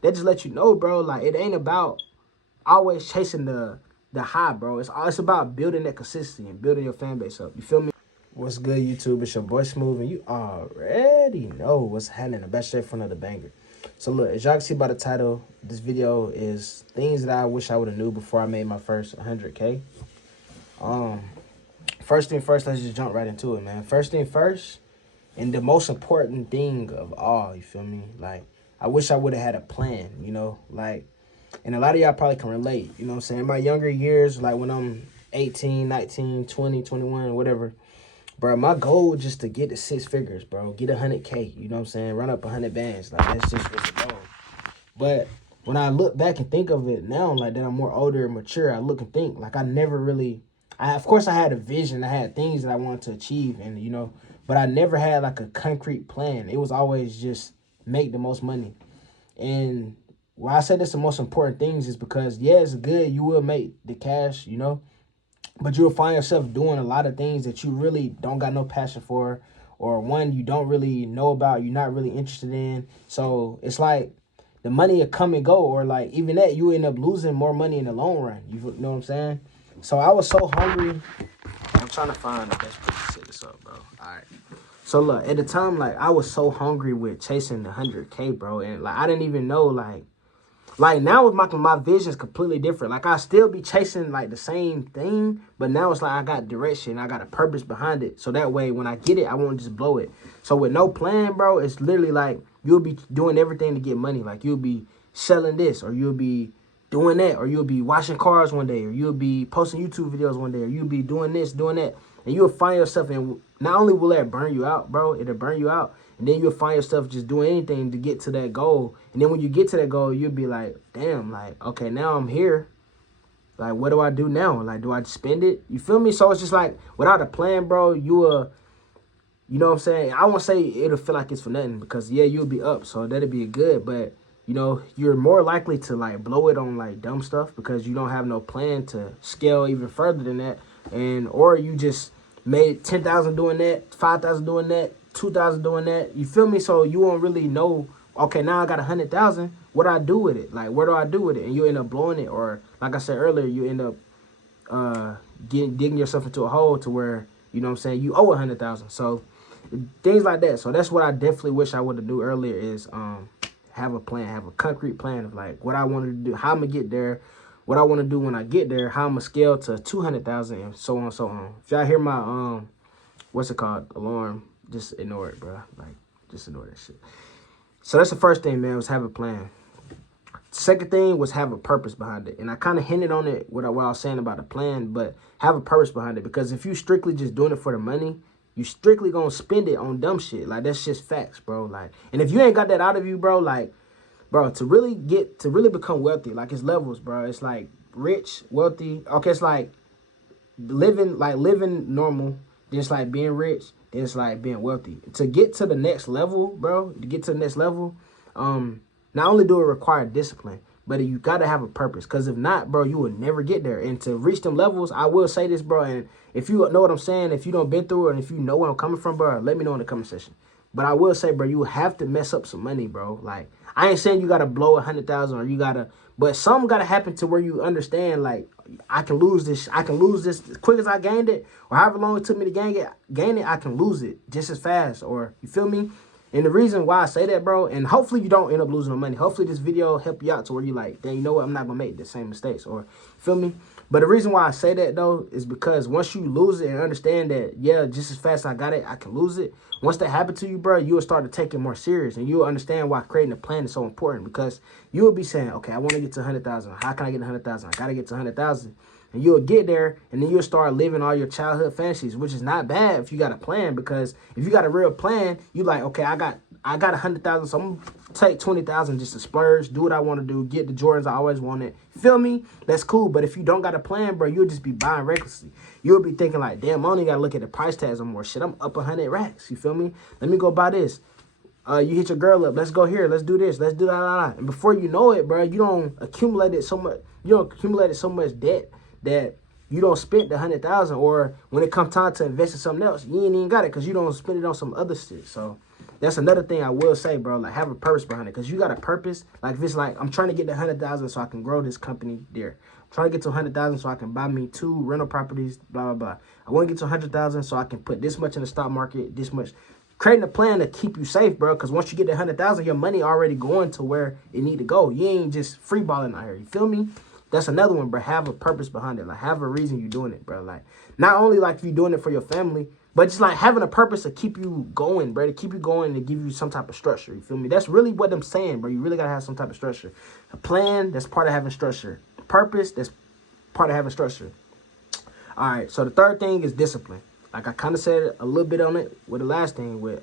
That just let you know, bro, like, it ain't about always chasing the high, bro. It's about building that consistency and building your fan base up. You feel me? What's good, YouTube? It's your boy Smooth, and you already know what's happening. The best straight front of the banger. So look, as y'all can see by the title, this video is things that I wish I would have knew before I made my first 100K. First thing first, let's just jump right into it, man. First thing first, and the most important thing of all, you feel me? Like, I wish I would have had a plan, you know? Like, and a lot of y'all probably can relate, you know what I'm saying? In my younger years, like when I'm 18, 19, 20, 21, whatever, bro, my goal was just to get to 6 figures, bro. Get 100K, you know what I'm saying? Run up 100 bands. Like, that's just what's the goal. But when I look back and think of it now, like that I'm more older and mature, I look and think, like I never really, of course I had a vision. I had things that I wanted to achieve and, you know, but I never had like a concrete plan. It was always just make the most money. And why I said that's the most important things is because, yeah, it's good. You will make the cash, you know, but you'll find yourself doing a lot of things that you really don't got no passion for, or one you don't really know about, you're not really interested in. So it's like the money will come and go, or like even that, you end up losing more money in the long run. You know what I'm saying? So I was so hungry. I'm trying to find the best place to set this up, bro. All right. So look, at the time, like I was so hungry with chasing the 100K, bro, and like I didn't even know like now with my vision is completely different. Like I still be chasing like the same thing, but now it's like I got direction, I got a purpose behind it. So that way when I get it, I won't just blow it. So with no plan, bro, it's literally like you'll be doing everything to get money. Like you'll be selling this, or you'll be doing that, or you'll be washing cars one day, or you'll be posting YouTube videos one day, or you'll be doing this, doing that. And you'll find yourself in, not only will that burn you out, bro, it'll burn you out. And then you'll find yourself just doing anything to get to that goal. And then when you get to that goal, you'll be like, damn, like, okay, now I'm here. Like, what do I do now? Like, do I spend it? You feel me? So it's just like, without a plan, bro, you know what I'm saying? I won't say it'll feel like it's for nothing because, yeah, you'll be up. So that'll be good. But, you know, you're more likely to, like, blow it on, like, dumb stuff because you don't have no plan to scale even further than that. And, or you just made 10,000 doing that, 5,000 doing that, 2,000 doing that. You feel me? So you won't really know, okay, now I got 100,000. What do I do with it? Like, where do I do with it? And you end up blowing it. Or, like I said earlier, you end up digging yourself into a hole to where, you know what I'm saying, you owe 100,000. So things like that. So that's what I definitely wish I would have do earlier is have a plan, have a concrete plan of like what I wanted to do, how I'm going to get there, what I want to do when I get there, how I'm going to scale to 200,000 and so on and so on. If y'all hear my, what's it called, alarm, just ignore it, bro. Like, just ignore that shit. So that's the first thing, man, was have a plan. Second thing was have a purpose behind it. And I kind of hinted on it what I was saying about a plan, but have a purpose behind it. Because if you strictly just doing it for the money, you strictly gonna spend it on dumb shit. Like, that's just facts, bro. Like, and if you ain't got that out of you, bro, like, bro, to really become wealthy, like, it's levels, bro. It's like rich, wealthy. Okay, it's like living normal, then it's like being rich, then it's like being wealthy. To get to the next level, bro, not only do it require discipline, but you got to have a purpose. Because if not, bro, you will never get there. And to reach them levels, I will say this, bro, and if you know what I'm saying, if you don't been through it, and if you know where I'm coming from, bro, let me know in the comment section. But I will say, bro, you have to mess up some money, bro. Like, I ain't saying you got to blow 100,000 or you got to, but something got to happen to where you understand, like, I can lose this as quick as I gained it, or however long it took me to gain it, I can lose it just as fast, or, you feel me? And the reason why I say that, bro, and hopefully you don't end up losing no money. Hopefully this video help you out to where you like, then you know what, I'm not going to make the same mistakes, or, feel me? But the reason why I say that, though, is because once you lose it and understand that, yeah, just as fast as I got it, I can lose it. Once that happens to you, bro, you will start to take it more serious. And you'll understand why creating a plan is so important. Because you will be saying, okay, I want to get to 100,000. How can I get to 100,000? I got to get to 100,000. And you'll get there, and then you'll start living all your childhood fantasies, which is not bad if you got a plan. Because if you got a real plan, you like, okay, I got 100,000, so I'm gonna take 20,000 just to splurge, do what I want to do, get the Jordans I always wanted. Feel me? That's cool. But if you don't got a plan, bro, you'll just be buying recklessly. You'll be thinking like, damn, I only gotta look at the price tags on more shit. I'm up 100 racks. You feel me? Let me go buy this. You hit your girl up. Let's go here. Let's do this. Let's do that. And before you know it, bro, you don't accumulate so much debt that you don't spend the 100,000, or when it comes time to invest in something else, you ain't even got it because you don't spend it on some other shit. So that's another thing I will say, bro. Like, have a purpose behind it, because you got a purpose. Like, if it's like, I'm trying to get to 100,000 so I can grow this company there. I'm trying to get to 100,000 so I can buy me 2 rental properties, blah, blah, blah. I want to get to 100,000 so I can put this much in the stock market, this much. Creating a plan to keep you safe, bro, because once you get to 100,000, your money already going to where it need to go. You ain't just free balling out here. You feel me? That's another one, bro. Have a purpose behind it. Like, have a reason you're doing it, bro. Like, not only like if you're doing it for your family, but just like having a purpose to keep you going, bro. To keep you going, to give you some type of structure. You feel me? That's really what I'm saying, bro. You really gotta have some type of structure. A plan, that's part of having structure. Purpose, that's part of having structure. All right, so the third thing is discipline. Like I kind of said a little bit on it with the last thing with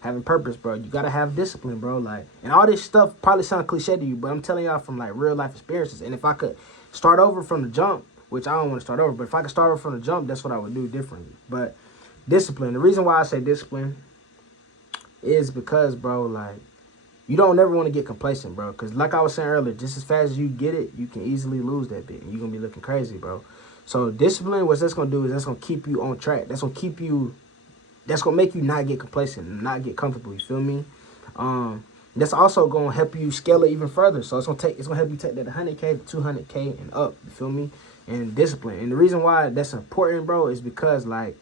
having purpose, bro. You gotta have discipline, bro. Like, and all this stuff probably sound cliche to you, but I'm telling y'all from like real life experiences. And if I could start over from the jump, which I don't want to start over, but if I could start over from the jump, that's what I would do differently. But discipline. The reason why I say discipline is because, bro, like, you don't never want to get complacent, bro. Because like I was saying earlier, just as fast as you get it, you can easily lose that bit. And you're going to be looking crazy, bro. So discipline, what that's going to do is that's going to keep you on track. That's going to keep you, that's going to make you not get complacent and not get comfortable. You feel me? That's also going to help you scale it even further. So it's going to help you take that 100K to 200K and up. You feel me? And discipline. And the reason why that's important, bro, is because, like,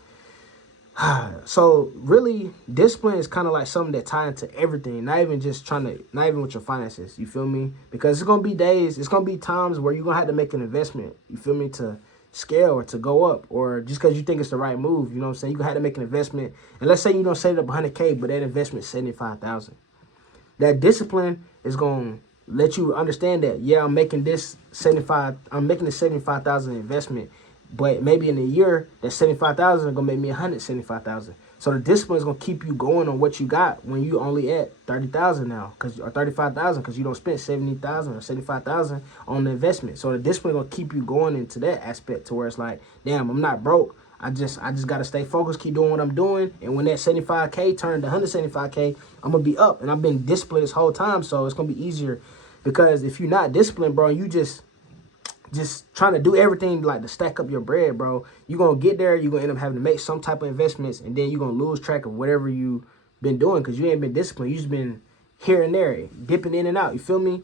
so really discipline is kind of like something that tie into everything, not even with your finances. You feel me? Because it's gonna be days, it's gonna be times where you're gonna have to make an investment, you feel me, to scale or to go up, or just because you think it's the right move. You know what I'm saying? You're gonna have to make an investment, and let's say you don't set it up 100K, but that investment is 75,000. That discipline is gonna let you understand that, yeah, I'm making this 75,000 investment, but maybe in a year, that 75,000 is gonna make me 175,000. So the discipline is gonna keep you going on what you got when you only at 30,000 now, or 35,000, because you don't spend 70,000 or 75,000 on the investment. So the discipline is gonna keep you going into that aspect to where it's like, damn, I'm not broke. I just gotta stay focused, keep doing what I'm doing, and when that 75K turned to 175K, I'm gonna be up. And I've been disciplined this whole time, so it's gonna be easier. Because if you're not disciplined, bro, you just trying to do everything like to stack up your bread, bro, you're going to get there, you're going to end up having to make some type of investments, and then you're going to lose track of whatever you've been doing because you ain't been disciplined. You just been here and there, dipping in and out, you feel me?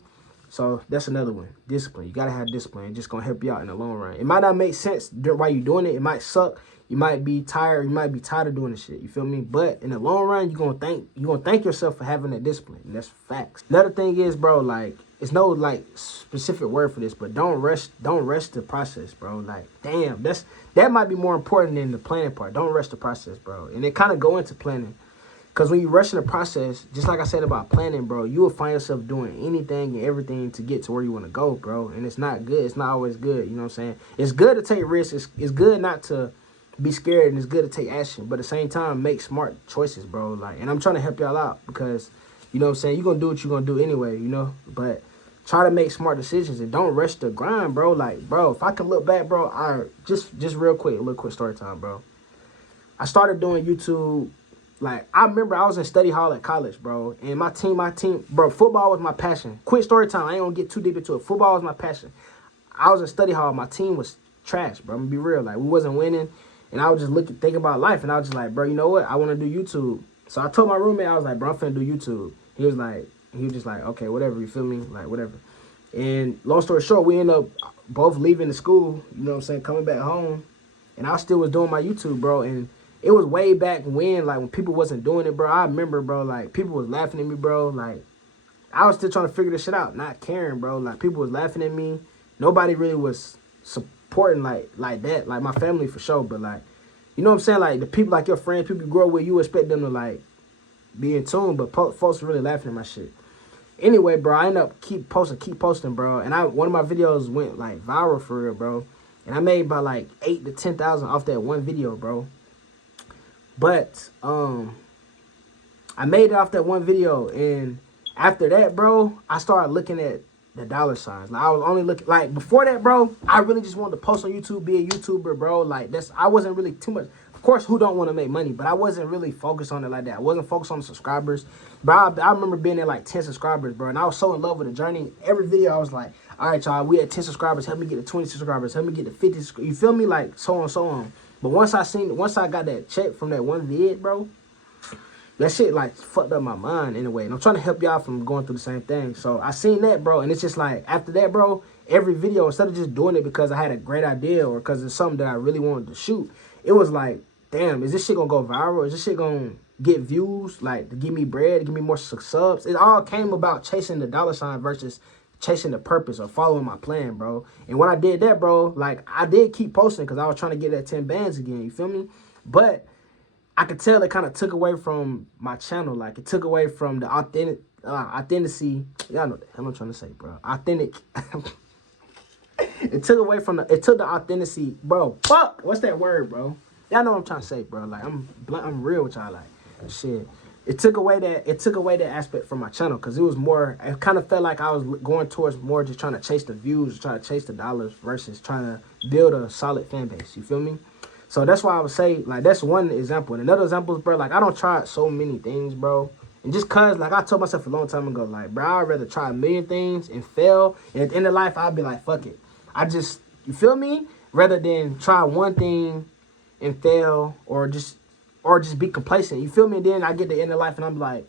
So that's another one, discipline. You got to have discipline. It's just going to help you out in the long run. It might not make sense while you're doing it. It might suck. You might be tired. You might be tired of doing this shit, you feel me? But in the long run, you're going to thank yourself for having that discipline, and that's facts. Another thing is, bro, like, it's no like specific word for this, but don't rush the process, bro. Like, damn, that might be more important than the planning part. Don't rush the process, bro. And it kind of go into planning, because when you rush in the process, just like I said about planning, bro, you will find yourself doing anything and everything to get to where you want to go, bro. And it's not good. It's not always good. You know what I'm saying? It's good to take risks. It's good not to be scared, and it's good to take action, but at the same time, make smart choices, bro. Like, and I'm trying to help y'all out because, you know what I'm saying, you're gonna do what you're gonna do anyway, you know. But try to make smart decisions and don't rush the grind, bro. Like, bro, if I can look back, bro, I just real quick, a little quick story time, bro. I started doing YouTube. Like, I remember I was in study hall at college, bro, and my team, bro, football was my passion. Quick story time. I ain't gonna get too deep into it. Football was my passion. I was in study hall. My team was trash, bro. I'm gonna be real. Like, we wasn't winning, and I was just thinking about life, and I was just like, bro, you know what? I want to do YouTube. So I told my roommate, I was like, bro, I'm finna do YouTube. He was just like, okay, whatever, you feel me? Like, whatever. And long story short, we ended up both leaving the school, you know what I'm saying, coming back home. And I still was doing my YouTube, bro. And it was way back when, like, when people wasn't doing it, bro. I remember, bro, like, people was laughing at me, bro. Like, I was still trying to figure this shit out, not caring, bro. Like, people was laughing at me. Nobody really was supporting like that. Like, my family for sure, but, like, you know what I'm saying? Like, the people, like your friends, people you grow up with, you expect them to, like, be in tune, but folks were really laughing at my shit. Anyway, bro, I ended up keep posting, bro. And one of my videos went, like, viral for real, bro. And I made about, like, 8,000 to 10,000 off that one video, bro. But, I made it off that one video. And after that, bro, I started looking at the dollar signs. Like, I was only looking, like, before that, bro, I really just wanted to post on YouTube, be a YouTuber, bro. Like, I wasn't really too much. Of course, who don't want to make money? But I wasn't really focused on it like that. I wasn't focused on the subscribers. Bro, I remember being at like 10 subscribers, bro. And I was so in love with the journey. Every video, I was like, all right, y'all, we at 10 subscribers. Help me get to 20 subscribers. Help me get to 50. You feel me? Like, so on, so on. But once I got that check from that one vid, bro, that shit like fucked up my mind in a way. And I'm trying to help y'all from going through the same thing. So I seen that, bro, and it's just like after that, bro, every video, instead of just doing it because I had a great idea or because it's something that I really wanted to shoot, it was like, damn, is this shit gonna go viral? Is this shit gonna get views, like to give me bread, to give me more subs? It all came about chasing the dollar sign versus chasing the purpose or following my plan, bro. And when I did that, bro, like I did keep posting because I was trying to get that 10 bands again, you feel me? But I could tell it kind of took away from my channel. Like it took away from the authenticity. Y'all know what the hell I'm trying to say, bro. Authentic. It took away from it took the authenticity, bro. Fuck, what's that word, bro? Y'all know what I'm trying to say, bro. Like I'm real with y'all, like shit. It took away that aspect from my channel because it was more. It kind of felt like I was going towards more just trying to chase the views, trying to chase the dollars versus trying to build a solid fan base. You feel me? So that's why I would say like that's one example. And another example is, bro, like I don't try so many things, bro. And just cause like I told myself a long time ago, like bro, I'd rather try a million things and fail. And at the end of life, I'd be like, fuck it. You feel me? Rather than try one thing and fail or just be complacent. You feel me? And then I get to the end of life and I'm like,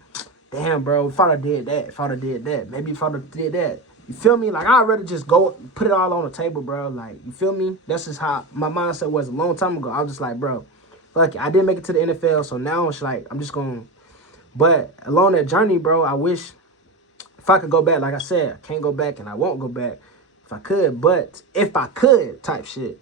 damn, bro, if I'd have did that, maybe if I'd have did that. You feel me? Like, I'd rather just go put it all on the table, bro. Like, you feel me? That's just how my mindset was a long time ago. I was just like, bro, fuck it. I didn't make it to the NFL, so now it's like, I'm just going. But along that journey, bro, I wish if I could go back, like I said, I can't go back and I won't go back if I could. But if I could type shit,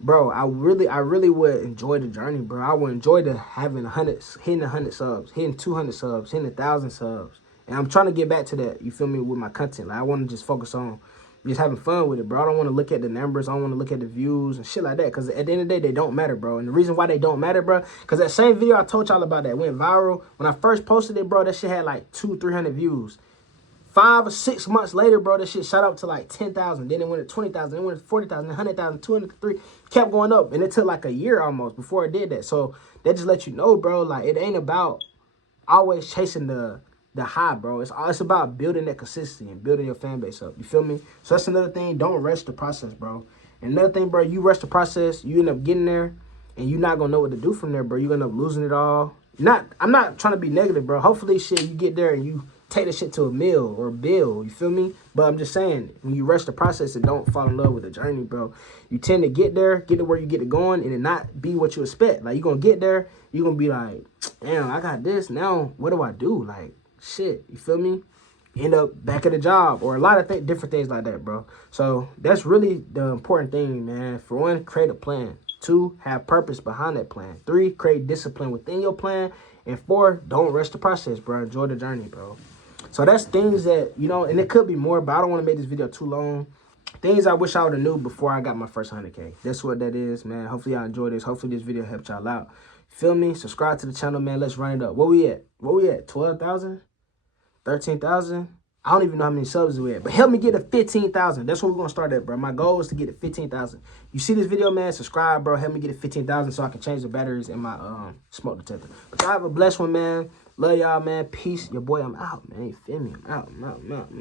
bro, I really would enjoy the journey, bro. I would enjoy hitting 100 subs, hitting 200 subs, hitting 1,000 subs. And I'm trying to get back to that, you feel me, with my content. Like, I want to just focus on just having fun with it, bro. I don't want to look at the numbers. I don't want to look at the views and shit like that. Because at the end of the day, they don't matter, bro. And the reason why they don't matter, bro, because that same video I told y'all about that went viral. When I first posted it, bro, that shit had like 200-300 views. 5 or 6 months later, bro, that shit shot up to like 10,000. Then it went to 20,000. Then it went to 40,000, 100,000, 203. Kept going up. And it took like a year almost before it did that. So that just let you know, bro, like it ain't about always chasing the high, bro. It's about building that consistency and building your fan base up. You feel me? So that's another thing. Don't rush the process, bro. And another thing, bro, you rush the process, you end up getting there, and you're not going to know what to do from there, bro. You're going to end up losing it all. I'm not trying to be negative, bro. Hopefully, shit, you get there and you take the shit to a meal or a bill, you feel me? But I'm just saying, when you rush the process and don't fall in love with the journey, bro, you tend to get there, get to where you get to going, and it not be what you expect. Like, you're going to get there, you're going to be like, damn, I got this. Now, what do I do? Like, shit, you feel me? End up back at the job or a lot of different things like that, bro. So that's really the important thing, man. For one, create a plan. 2, have purpose behind that plan. 3, create discipline within your plan. And 4, don't rush the process, bro. Enjoy the journey, bro. So that's things that, you know, and it could be more, but I don't want to make this video too long. Things I wish I would have knew before I got my first 100K. That's what that is, man. Hopefully y'all enjoy this. Hopefully this video helped y'all out. Feel me? Subscribe to the channel, man. Let's run it up. Where we at? 12,000? 13,000? I don't even know how many subs we at. But help me get to 15,000. That's where we're going to start at, bro. My goal is to get to 15,000. You see this video, man? Subscribe, bro. Help me get to 15,000 so I can change the batteries in my smoke detector. But y'all have a blessed one, man. Love y'all, man. Peace. Your boy, I'm out, man. You feel me? I'm out.